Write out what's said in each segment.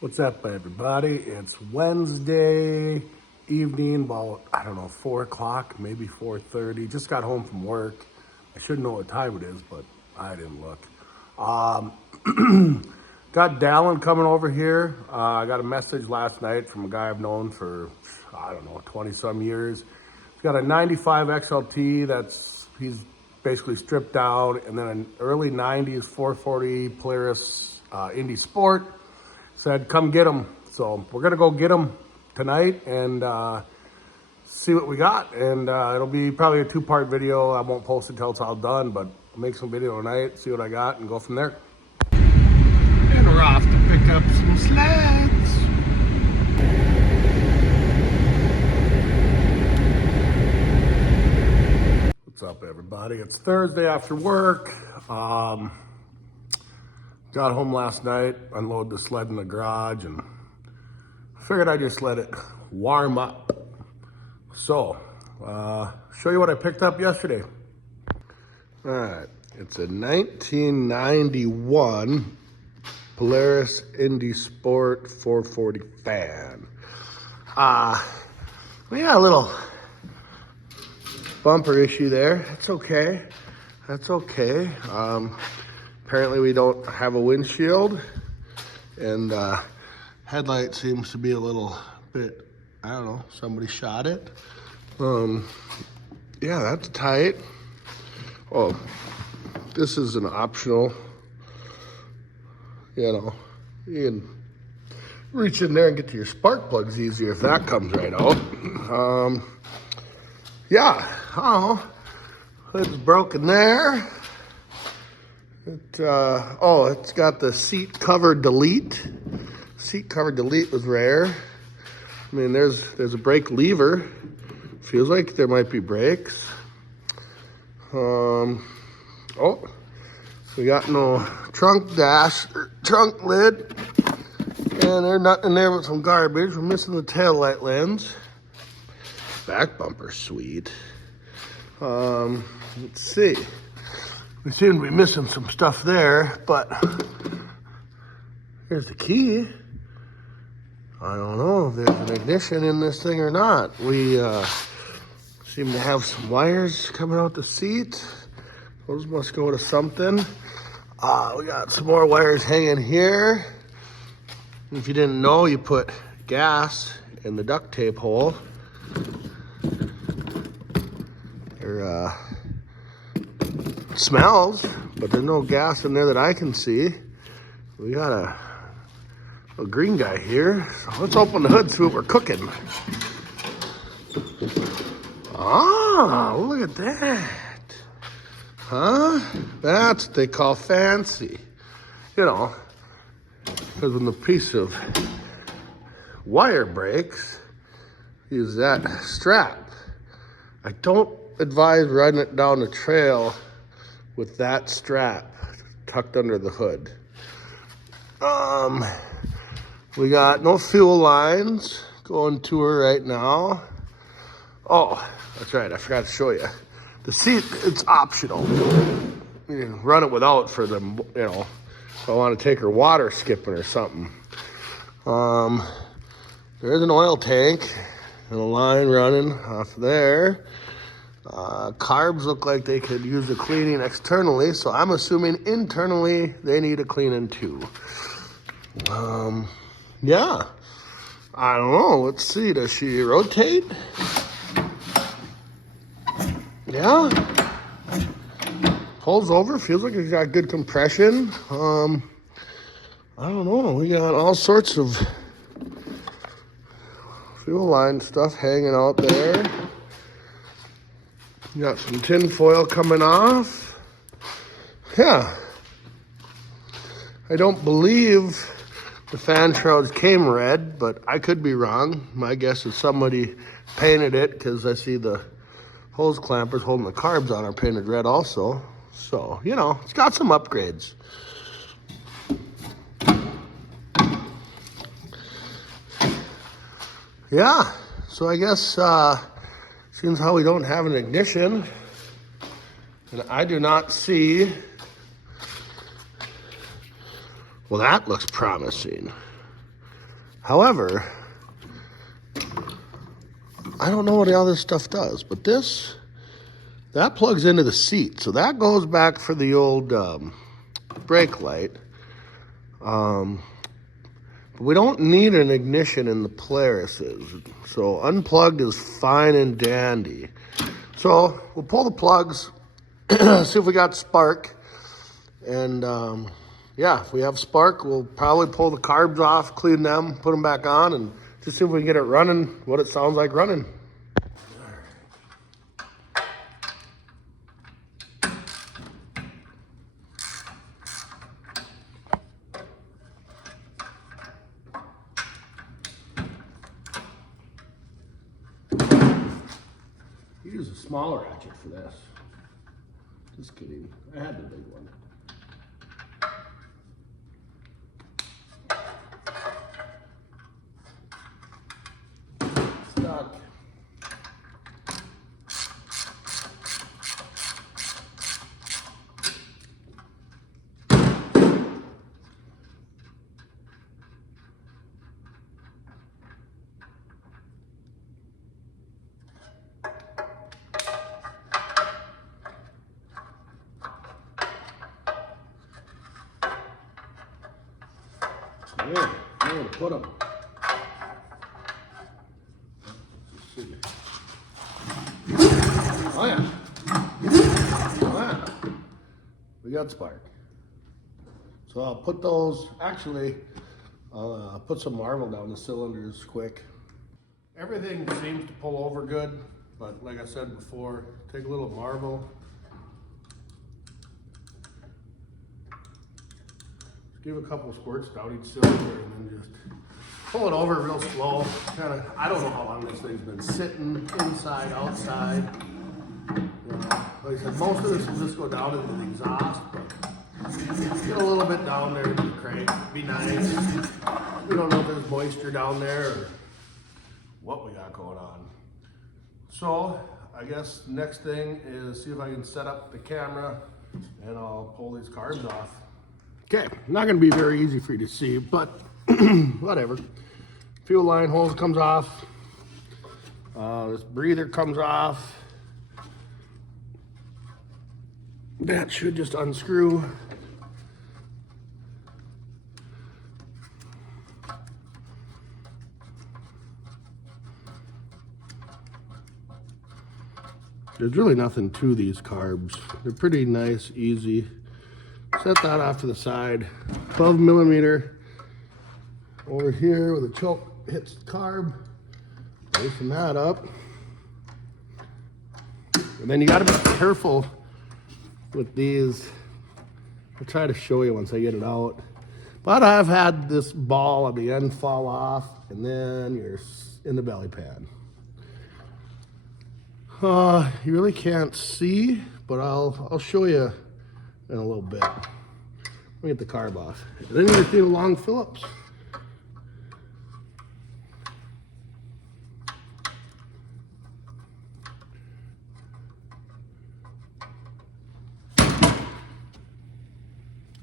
What's up, everybody? It's Wednesday evening, about, I don't know, 4 o'clock, maybe 4:30. Just got home from work. I should know what time it is, but I didn't look. Got Dallin coming over here. I got a message last night from a guy I've known for, I don't know, 20-some years. He's got a 95 XLT he's basically stripped down, and then an early 90s 440 Polaris Indy Sport. Said, come get them. So we're going to go get them tonight and see what we got. And it'll be probably a 2-part video. I won't post it until it's all done, but I'll make some video tonight, see what I got, and go from there. And we're off to pick up some sleds. What's up, everybody? It's Thursday after work. Got home last night, unloaded the sled in the garage, and figured I'd just let it warm up. So, show you what I picked up yesterday. All right, it's a 1991 Polaris Indy Sport 440 fan. We got a little bumper issue there. That's okay. That's okay. Apparently we don't have a windshield, and headlight seems to be a little bit, I don't know, somebody shot it. Yeah, that's tight. Oh, this is an optional, you can reach in there and get to your spark plugs easier if that comes right out. Yeah, oh, hood's broken there. It's got the seat cover delete. Seat cover delete was rare. I mean, there's a brake lever. Feels like there might be brakes. We got no trunk lid. And there's nothing in there but some garbage. We're missing the taillight lens. Back bumper, sweet. Let's see. We seem to be missing some stuff there, but here's the key. I don't know if there's an ignition in this thing or not. We seem to have some wires coming out the seat. Those must go to something. We got some more wires hanging here. If you didn't know, you put gas in the duct tape hole. Smells, but there's no gas in there that I can see. We got a green guy here, so let's open the hood and see what we're cooking. Ah, look at that. Huh? That's what they call fancy. Because when the piece of wire breaks, use that strap. I don't advise riding it down the trail with that strap tucked under the hood. We got no fuel lines going to her right now. Oh, that's right, I forgot to show you. The seat, it's optional. You can run it without for them, if I want to take her water skipping or something. There's an oil tank and a line running off there. Carbs look like they could use a cleaning externally, so I'm assuming internally they need a cleaning too. Yeah, I don't know. Let's see. Does she rotate? Yeah. Pulls over. Feels like it's got good compression. I don't know. We got all sorts of fuel line stuff hanging out there. Got some tin foil coming off. Yeah. I don't believe the fan shrouds came red, but I could be wrong. My guess is somebody painted it, because I see the hose clampers holding the carbs on are painted red also. So, it's got some upgrades. Yeah, so I guess seems how we don't have an ignition, and I do not see. Well, that looks promising. However, I don't know what all this stuff does, but that plugs into the seat. So that goes back for the old brake light. But we don't need an ignition in the Polarises. So unplugged is fine and dandy. So we'll pull the plugs, see if we got spark. And yeah, if we have spark, we'll probably pull the carbs off, clean them, put them back on, and just see if we can get it running, what it sounds like running. Use a smaller ratchet for this. Just kidding. I had the big one. Stuck. Yeah, I'm gonna put them. Oh yeah. Oh yeah. We got spark. So I'll put those, actually, I'll put some marble down the cylinders quick. Everything seems to pull over good, but like I said before, take a little marble. Give a couple squirts down each cylinder and then just pull it over real slow. Kind of, I don't know how long this thing's been sitting, inside, outside. Like I said, most of this will just go down into the exhaust, but get a little bit down there into the crank. Be nice. We don't know if there's moisture down there or what we got going on. So I guess next thing is see if I can set up the camera and I'll pull these carbs off. Okay, not gonna be very easy for you to see, but whatever. Fuel line hose comes off. This breather comes off. That should just unscrew. There's really nothing to these carbs. They're pretty nice, easy. Set that off to the side. 12 millimeter over here where the choke hits the carb. Loosen that up. And then you gotta be careful with these. I'll try to show you once I get it out. But I've had this ball at the end fall off and then you're in the belly pad. You really can't see, but I'll show you in a little bit. Let me get the carb off. And then you're gonna see the long Phillips.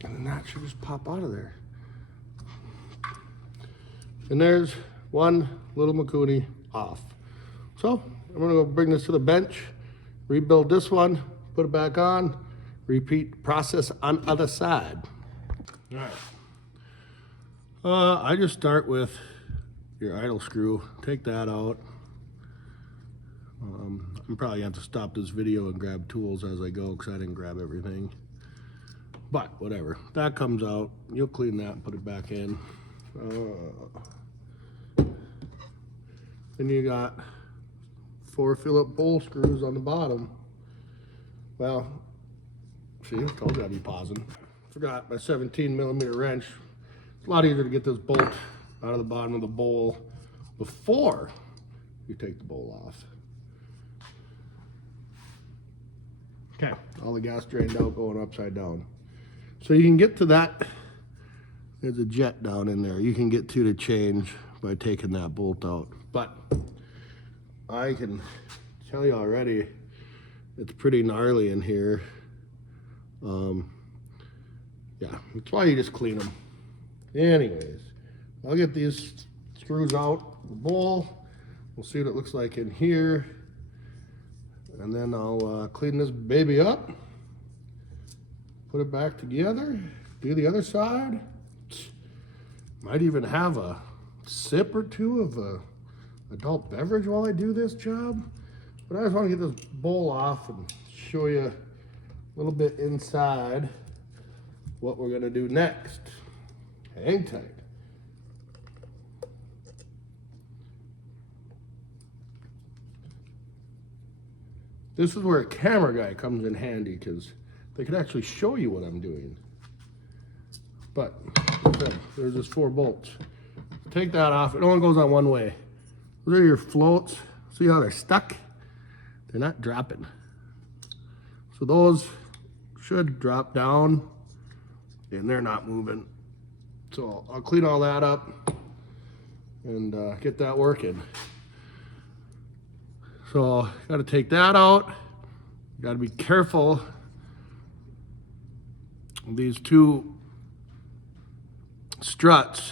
And then that should just pop out of there. And there's one little Makuni off. So I'm gonna go bring this to the bench, rebuild this one, put it back on, repeat process on other side. All right. I just start with your idle screw. Take that out. I'm probably gonna have to stop this video and grab tools as I go because I didn't grab everything. But whatever, that comes out. You'll clean that and put it back in. Then you got 4 Phillips bowl screws on the bottom. Well, see, I told you I'd be pausing. Forgot my 17 millimeter wrench. It's a lot easier to get this bolt out of the bottom of the bowl before you take the bowl off. Okay, all the gas drained out, going upside down. So you can get to that, there's a jet down in there. You can get to the change by taking that bolt out. But I can tell you already, it's pretty gnarly in here. Yeah, that's why you just clean them. Anyways, I'll get these screws out the bowl. We'll see what it looks like in here. And then I'll clean this baby up, put it back together, do the other side. Might even have a sip or two of a adult beverage while I do this job. But I just want to get this bowl off and show you a little bit inside what we're gonna do next. Hang tight. This is where a camera guy comes in handy because they can actually show you what I'm doing. But okay, there's just 4 bolts. Take that off. It only goes on one way. Those are your floats. See how they're stuck? They're not dropping. So those should drop down and they're not moving. So I'll clean all that up and get that working. So got to take that out. Got to be careful. These 2 struts,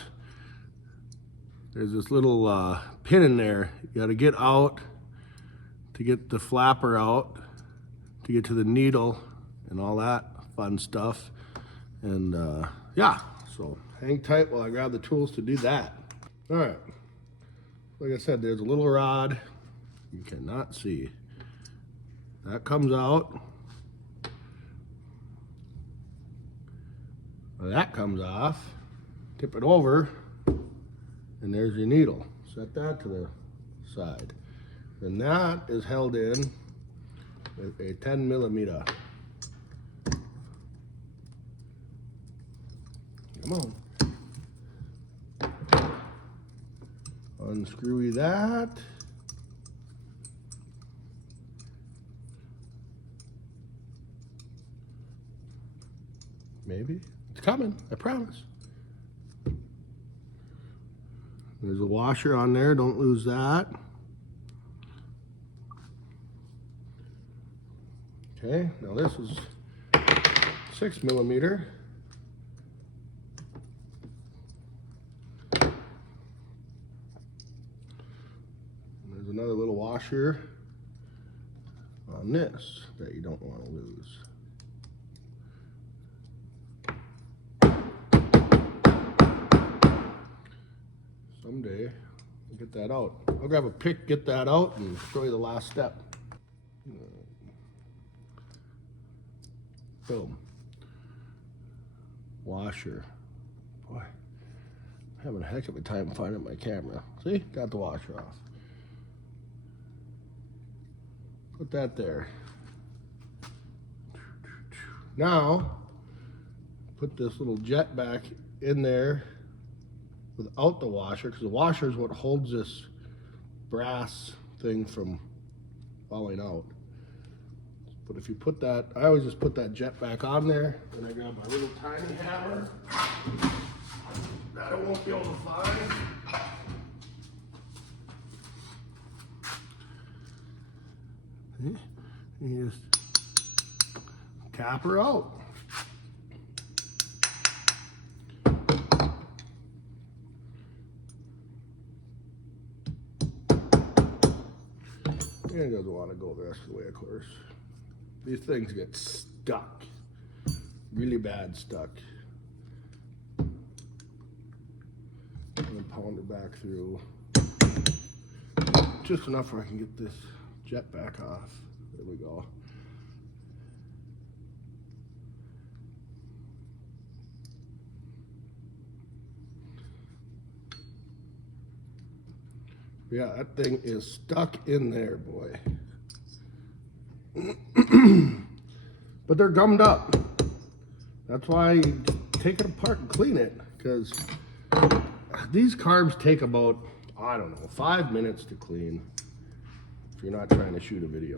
there's this little pin in there. You got to get out to get the flapper out, to get to the needle and all that fun stuff. And yeah, so hang tight while I grab the tools to do that. All right, like I said, there's a little rod. You cannot see. That comes out. That comes off. Tip it over, and there's your needle. Set that to the side. And that is held in with a 10 millimeter. Come on. Unscrew that. Maybe. It's coming, I promise. There's a washer on there, don't lose that. Okay, now this is 6 millimeter. There's another little washer on this that you don't want to lose. Someday I'll get that out. I'll grab a pick, get that out, and show you the last step. Boom. Washer. Boy, I'm having a heck of a time finding my camera. See? Got the washer off. Put that there. Now, put this little jet back in there without the washer, because the washer is what holds this brass thing from falling out. But if you put that, I always just put that jet back on there, and I grab my little tiny hammer that I won't be able to find. And you just tap her out. And it doesn't want to go the rest of the way, of course. These things get stuck, really bad stuck. And then pound it back through. Just enough where I can get this jet back off. There we go. Yeah, that thing is stuck in there, boy. But they're gummed up. That's why you take it apart and clean it, because these carbs take about, I don't know, 5 minutes to clean if you're not trying to shoot a video.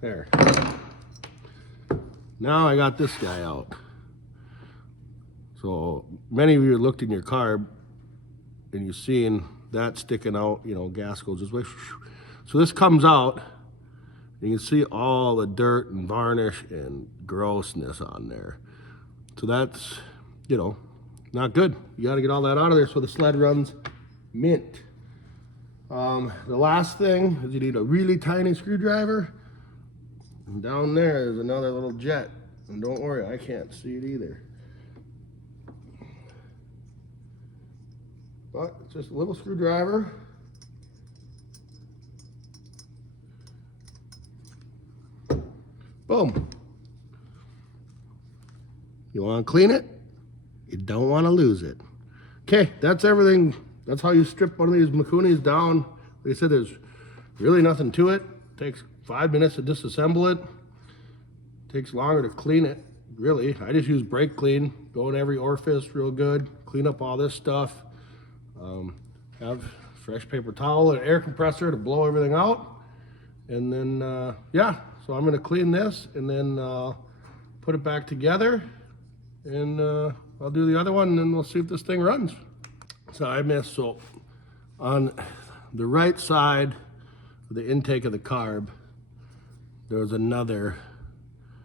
There. Now I got this guy out. So many of you looked in your carb and you've seen that sticking out, you know, gas goes this way. So this comes out, and you can see all the dirt and varnish and grossness on there. So that's, you know, not good. You got to get all that out of there so the sled runs mint. The last thing is you need a really tiny screwdriver. And down there is another little jet. And don't worry, I can't see it either. But it's just a little screwdriver. Boom. You want to clean it? You don't want to lose it. Okay, that's everything. That's how you strip one of these Makunis down. Like I said, there's really nothing to it. Takes 5 minutes to disassemble it. Takes longer to clean it, really. I just use brake clean. Go in every orifice real good. Clean up all this stuff. Have fresh paper towel and air compressor to blow everything out. And then, yeah, so I'm gonna clean this and then put it back together. And I'll do the other one and then we'll see if this thing runs. So I missed, so on the right side of the intake of the carb, there was another,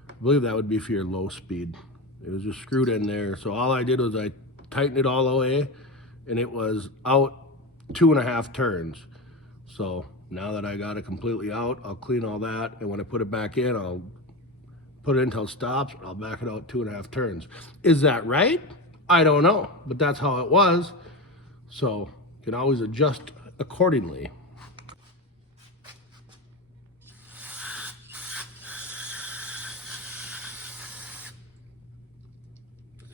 I believe that would be for your low speed. It was just screwed in there. So all I did was I tightened it all the way and it was out 2.5 turns. So now that I got it completely out, I'll clean all that. And when I put it back in, I'll put it until it stops. I'll back it out 2.5 turns. Is that right? I don't know, but that's how it was. So you can always adjust accordingly.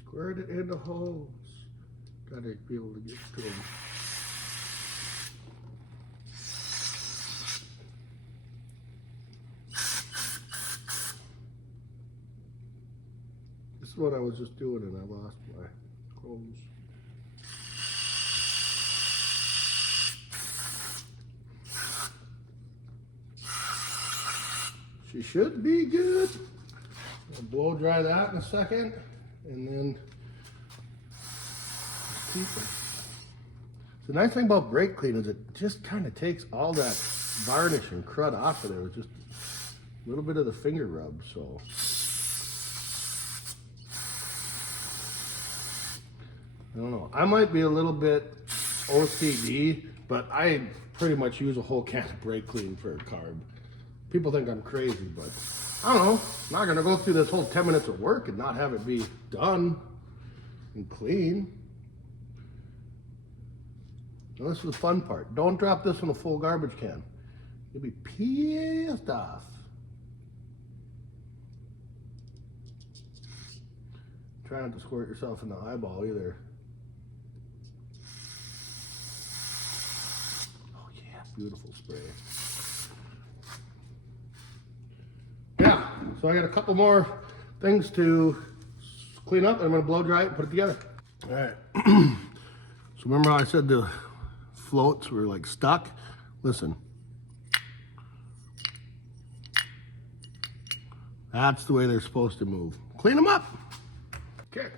Squirt it in the holes. Gotta be able to get to them. This is what I was just doing and I lost my clothes. She should be good. I'll blow dry that in a second and then keep it. The nice thing about brake clean is it just kind of takes all that varnish and crud off of there with just a little bit of the finger rub, so. I don't know. I might be a little bit OCD, but I pretty much use a whole can of brake clean for a carb. People think I'm crazy, but I don't know. I'm not gonna go through this whole 10 minutes of work and not have it be done and clean. Now this is the fun part. Don't drop this in a full garbage can. You'll be pissed off. Try not to squirt yourself in the eyeball either. Oh yeah, beautiful spray. Yeah, so I got a couple more things to clean up and I'm gonna blow dry it and put it together. All right, so remember how I said the floats were like stuck? Listen. That's the way they're supposed to move. Clean them up. Okay,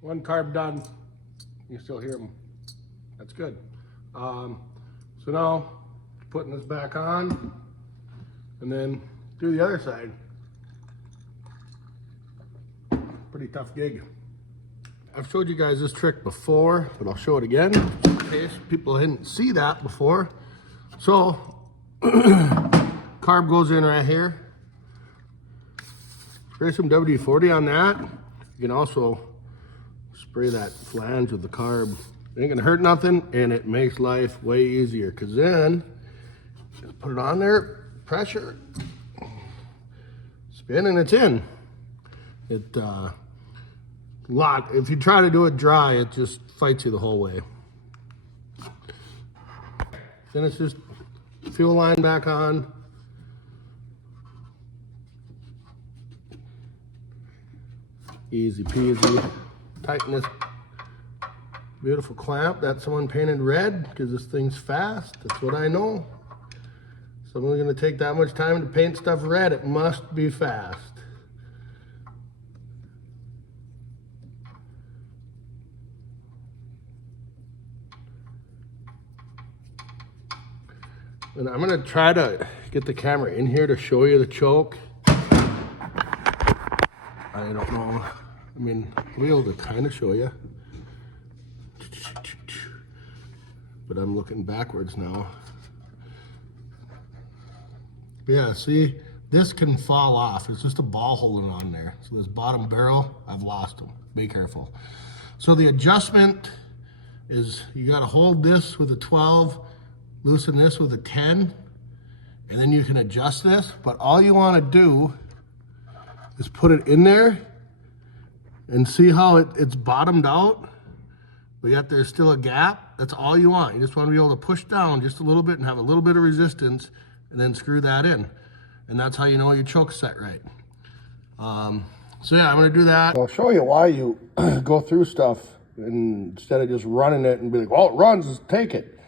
one carb done. You still hear them. That's good. So now, putting this back on and then do the other side. Pretty tough gig. I've showed you guys this trick before, but I'll show it again in case people didn't see that before. So, carb goes in right here. Spray some WD-40 on that. You can also spray that flange of the carb. It ain't gonna hurt nothing, and it makes life way easier, because then, just put it on there, pressure, spin, and it's in. If you try to do it dry, it just fights you the whole way. Then it's just fuel line back on. Easy peasy. Tighten this beautiful clamp. That's the one painted red because this thing's fast. That's what I know. Someone's gonna take that much time to paint stuff red, it must be fast. And I'm gonna try to get the camera in here to show you the choke. I don't know I mean, I'll be able to kind of show you. But I'm looking backwards now. But yeah, see, this can fall off. It's just a ball holding on there. So this bottom barrel, I've lost them. Be careful. So the adjustment is you got to hold this with a 12, loosen this with a 10, and then you can adjust this. But all you want to do is put it in there and see how it's bottomed out, but yet there's still a gap. That's all you want. You just want to be able to push down just a little bit and have a little bit of resistance and then screw that in. And that's how you know your choke's set right. So yeah, I'm gonna do that. I'll show you why you go through stuff instead of just running it and be like, well, it runs, let's take it.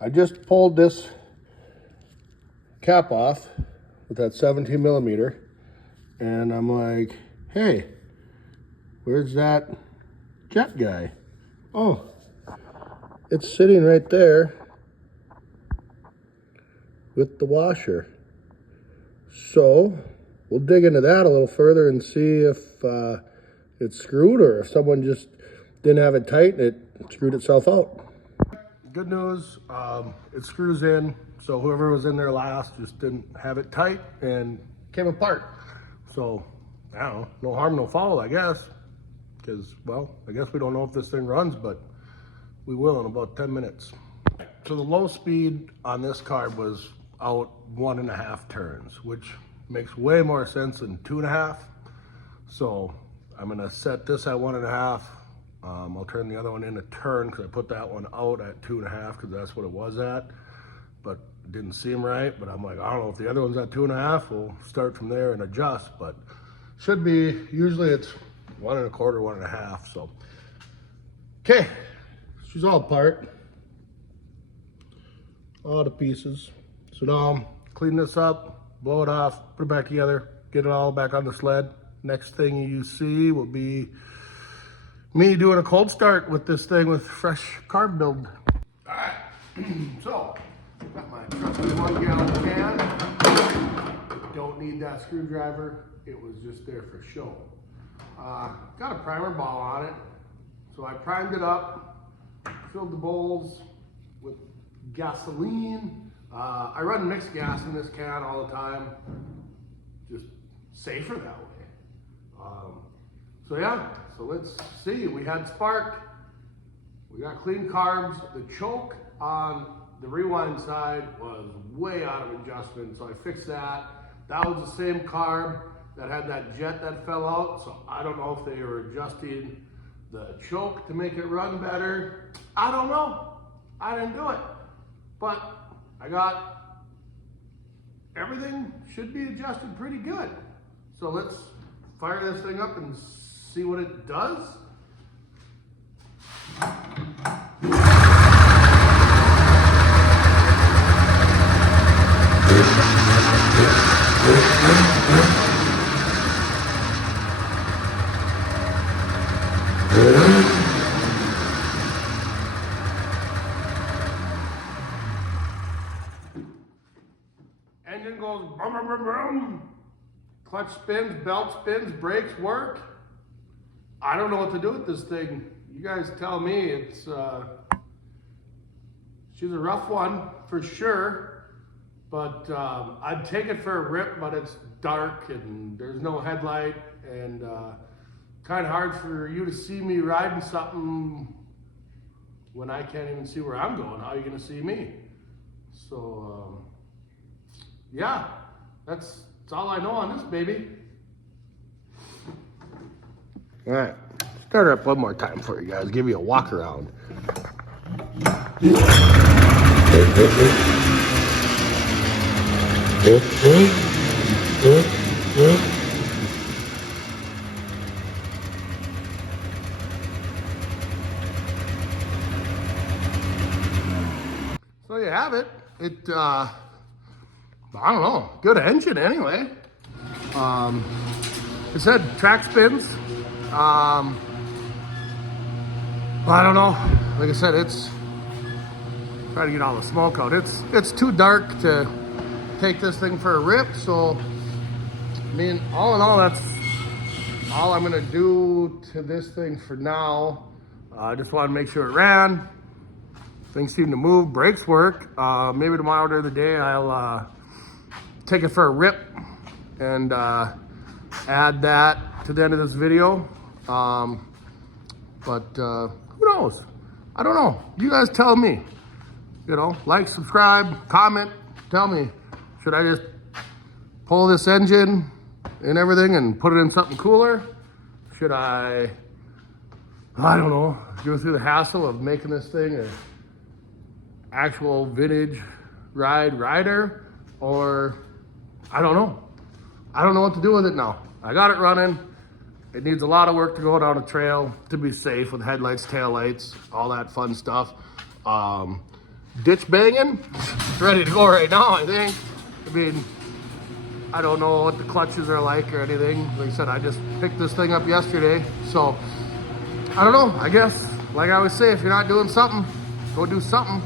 I just pulled this cap off with that 17 millimeter, and I'm like, hey, where's that jet guy? Oh, it's sitting right there with the washer. So we'll dig into that a little further and see if it's screwed or if someone just didn't have it tight and it screwed itself out. Good news, it screws in. So whoever was in there last just didn't have it tight and came apart. So I don't know, no harm, no foul, I guess. Because, well, I guess we don't know if this thing runs, but we will in about 10 minutes. So the low speed on this carb was out 1.5 turns, which makes way more sense than 2.5. So I'm gonna set this at 1.5. I'll turn the other one in a turn because I put that one out at 2.5 because that's what it was at, but it didn't seem right. But I'm like, I don't know if the other one's at 2.5. We'll start from there and adjust, but should be, usually it's 1.25, 1.5. So, okay, she's all apart, all the pieces. So now clean this up, blow it off, put it back together, get it all back on the sled. Next thing you see will be me doing a cold start with this thing with fresh carb build. All right, so got my trusty 1 gallon can. Don't need that screwdriver. It was just there for show. Got a primer ball on it. So I primed it up, filled the bowls with gasoline. I run mixed gas in this can all the time, just safer that way. So yeah, so let's see. We had spark, we got clean carbs. The choke on the rewind side was way out of adjustment, so I fixed that. That was the same carb that had that jet that fell out, so I don't know if they were adjusting the choke to make it run better. I don't know. I didn't do it, but I got everything should be adjusted pretty good. So let's fire this thing up and see what it does. Engine goes brum, brum, brum, brum. Clutch spins, belt spins, brakes work. I don't know what to do with this thing. You guys tell me. It's she's a rough one for sure, but I'd take it for a rip, but it's dark and there's no headlight, and kind of hard for you to see me riding something when I can't even see where I'm going. How are you gonna see me? So yeah, that's all I know on this baby. All right, start her up one more time for you guys. Give you a walk around. So you have it. I don't know, good engine anyway. It said track spins. I don't know. Like I said, it's trying to get all the smoke out. It's too dark to take this thing for a rip. So, I mean, all in all, that's all I'm gonna do to this thing for now, I just want to make sure it ran. Things seem to move, brakes work. Maybe tomorrow during the day I'll take it for a rip and add that to the end of this video. But who knows? I don't know. You guys tell me. You know, like, subscribe, comment, tell me. Should I just pull this engine and everything and put it in something cooler? Should I don't know, go through the hassle of making this thing an actual vintage rider? Or, I don't know. I don't know what to do with it now. I got it running. It needs a lot of work to go down a trail to be safe with headlights, taillights, all that fun stuff. Ditch banging, it's ready to go right now, I think. I mean, I don't know what the clutches are like or anything. Like I said, I just picked this thing up yesterday. So, I don't know, I guess, like I always say, if you're not doing something, go do something.